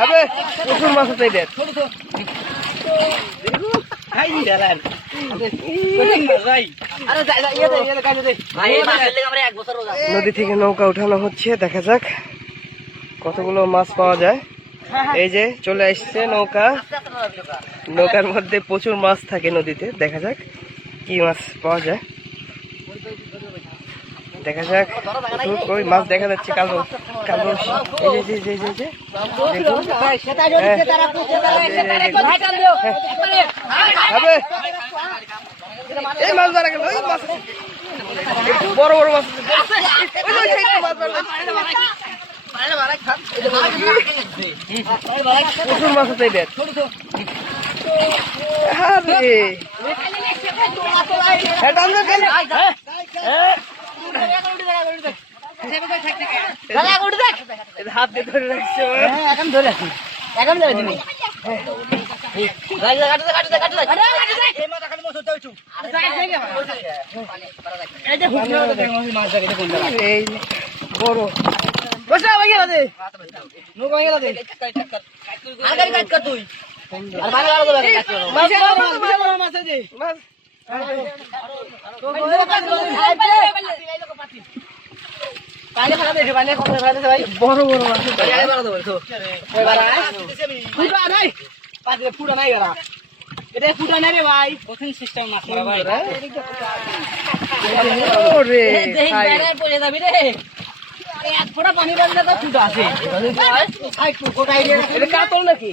হবে প্রচুর মাছ আছে এদের নদী থেকে নৌকা উঠানো হচ্ছে দেখা যাক কতগুলো মাছ পাওয়া যায়। এই যে চলে আসছে নৌকা। নৌকার মধ্যে প্রচুর মাছ থাকে নদীতে দেখা যাক কি মাছ পাওয়া যায়। দেখা যাক ওই মাছ দেখা যাচ্ছে কালো কালো এই যে যে, যে, যে, এই মাছ ধরা গেল ওই মাছ বড় বড় মাছ। প্রচুর মাছ আছে আরে। হ্যাঁ, দে, টান দে। এদের হাত ধরে রাখছে বড় বসা ভাই গেলা দে নৌকা গেলা দে মাছ মাছ মাছ আছে মাছ বড় বড় মাছ ফুটা নাই পাতিলে ফুটা নাই গেলা এটা ফুটা নাই রে ভাই। কঠিন সিস্টেম না ভাই। ওরে খাই। এটা কাতল নাকি?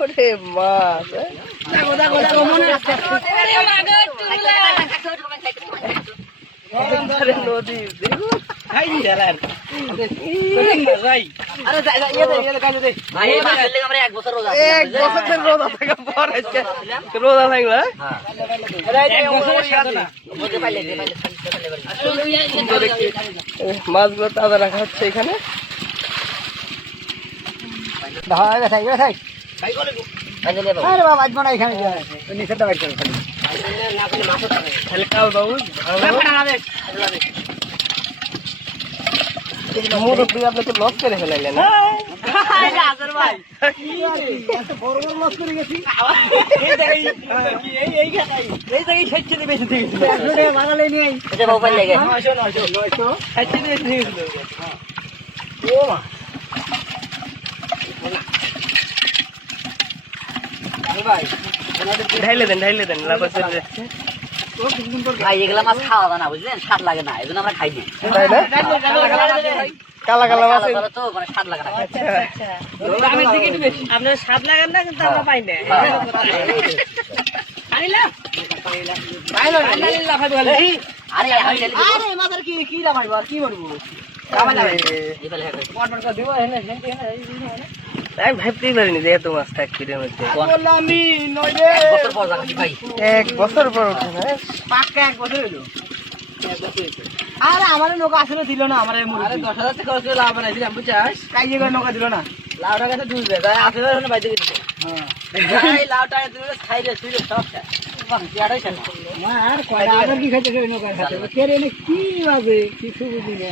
ওরে মাছ হ্যাঁ? নদী এক বছর থাকা পর থাকল হ্যাঁ? মাছগুলো তাজা রাখা হচ্ছে এখানে। আরে বাবা আজ মনে হয় বাইর করে খালি হালকা বাবু মুরব্বী আপনি তো লস করে ফেলাইলেন না বড় বড় মাছ করে গেছি এই জায়গায় ছেড়ে দিয়ে বেশি থেকে বাঙালি নেই ঢাইলে দেন ঢাইলে দেন লাফা চলে যাচ্ছে ভাই এগুলা মাছ খাওয়া যায় বুঝলেন? স্বাদ লাগে না এই জন্য আমরা খাই না। কালা কালা মাছ তো মানে স্বাদ লাগে না আপনার স্বাদ লাগান না কিন্তু আমরা পাই না। আরে আমি ঢেলে দিব। আরে মাথার কি কি লাগাইবো আর কি করব? এই ফেলে হেঁটে। আমি ভাবতেই পারিনি যে এত মাছ থাকবে এর মধ্যে। এক বছর পর এক বছর পর উঠে না পাক্কা এক বছর হইল। আরে আমার নৌকা আসলে দিল না আমার আরে দশ হাজার টাকা খরচ করে লাভ বানাইছিলাম বুঝছাস? কাইয়ে করে নৌকা দিল না। লাউ টাকা তো ডুববে তাই আসলে ওখানে বাইতে গেছে। এই লাউ টাকা তুমি খাই রে রে সব আর কয়টা? আবার কি খাইতে নৌকা খাইতে কে কি লাগে কিছু বুঝি না।